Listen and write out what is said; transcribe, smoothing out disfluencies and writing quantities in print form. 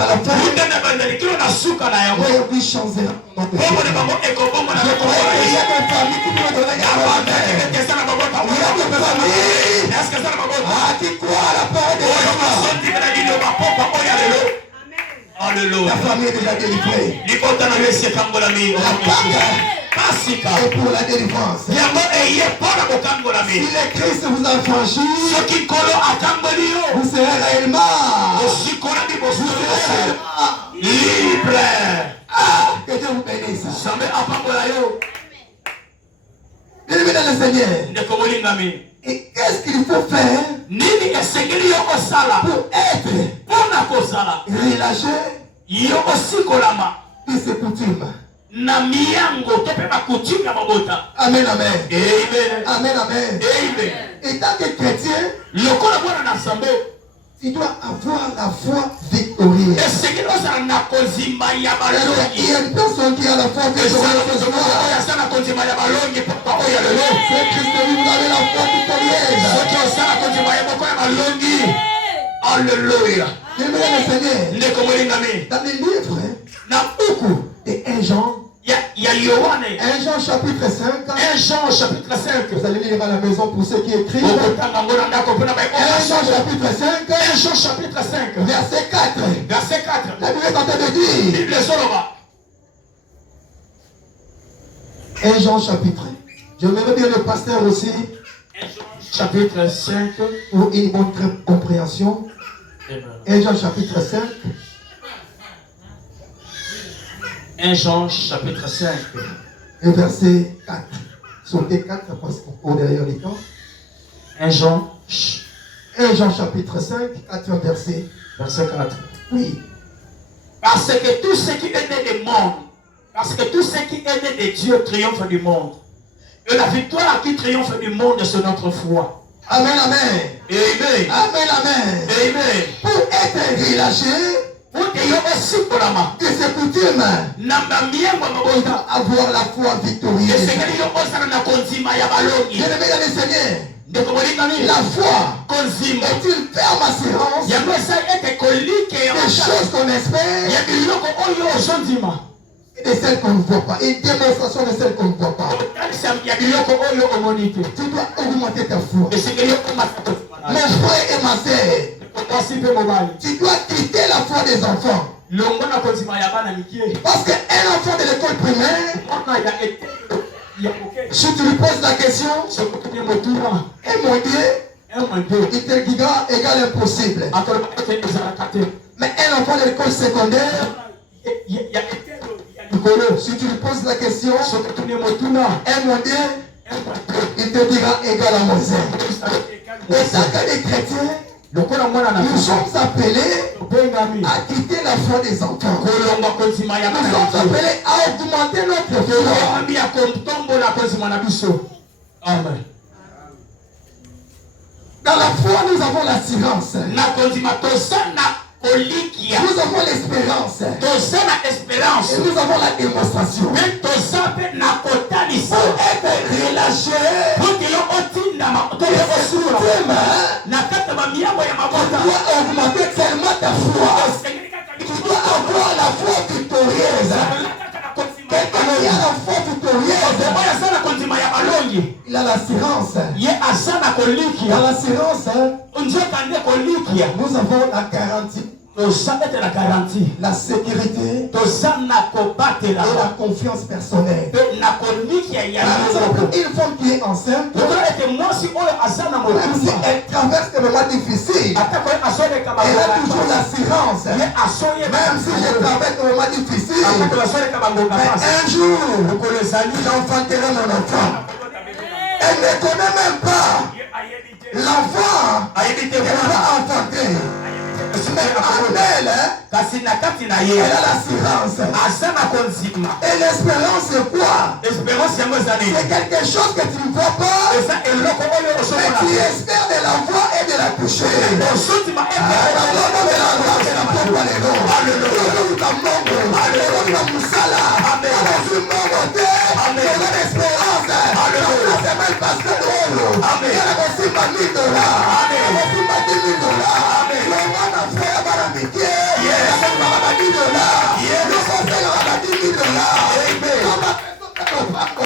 jusqu'à la fin. Aujourd'hui, chanzera mon nom de Jésus. Je crois qu'il y a des familles qui vont donner la parole. Il y a des familles qui croient à la parole de Dieu. Alléluia. La famille est déjà délivrée. La Pâque est pour la délivrance. Si le Christ vous a franchi, vous serez réellement libre. Que Dieu vous bénisse. Bienvenue dans le Seigneur. Et qu'est-ce qu'il faut faire pour être relâché de ses coutumes? Amen, amen. Amen, amen. Et tant que chrétien, tu dois avoir la foi victorieuse. Il y a une personne qui a la foi victorieuse ce soir. C'est Christ, vous avez la foi victorieuse. Alléluia. Bienvenue le Seigneur. Dans les livres, de 1 Jean. Il y a Yohane. 1 Jean chapitre 5. 1 Jean chapitre 5. Vous allez lire à la maison pour ceux qui écrivent. 1 Jean chapitre 5. 1 Jean chapitre 5. Verset 4. Verset 4. La Bible est en train de dire. 1 Jean chapitre. J'aimerais bien le pasteur aussi. 1 Jean chapitre 5. Pour une bonne compréhension. 1 Jean chapitre 5. 1 Jean chapitre 5. Et verset 4. Sautez 4 parce qu'on court derrière les temps. 1 Jean. 1 Jean chapitre 5, 4 verset. Verset 4. Oui. Parce que tout ce qui est né du monde, parce que tout ce qui est né de Dieu triomphe du monde. Et la victoire qui triomphe du monde, c'est notre foi. Amen, amen. Amen. Amen, amen. Amen. Pour être relâché de ses coutumes, avoir la foi victorieuse. Bien-aimé dans le Seigneur, la foi est une ferme assurance des choses qu'on espère et de celles qu'on ne voit pas. Une démonstration de celles qu'on ne voit pas. Tu dois augmenter ta foi. Mon frère et ma sœur, tu dois quitter la foi des enfants. Parce qu'un enfant de l'école primaire, si tu lui poses la question, et mon Dieu, il te dira égal impossible. Mais un enfant de l'école secondaire, si tu lui poses la question, et mon Dieu, il te dira égal à Moïse. Et tant que les chrétiens, nous sommes appelés à quitter la foi des enfants. Nous sommes appelés à augmenter notre foi. Amen. Dans la foi, nous avons l'assurance. Nous avons l'espérance. Et nous avons la démonstration. Pour être relâché, tu dois augmenter tellement ta foi. Tu dois avoir la foi victorieuse. Quelqu'un qui a la foi victorieuse, il a l'assurance. Il a l'assurance. Nous avons la garantie. La sécurité et la confiance personnelle. Par exemple, une femme qui est enceinte, même si elle traverse des moments difficiles, elle a toujours l'assurance. Même si je traverse des moments difficiles, mais un jour, j'enfanterai mon enfant. Elle ne connaît même pas l'enfant qu'elle va enfanter. Mais en elle, elle a l'assurance. Et l'espérance, c'est quoi? C'est quelque chose que tu ne vois pas, mais tu espères de la voir et de la toucher. Amen.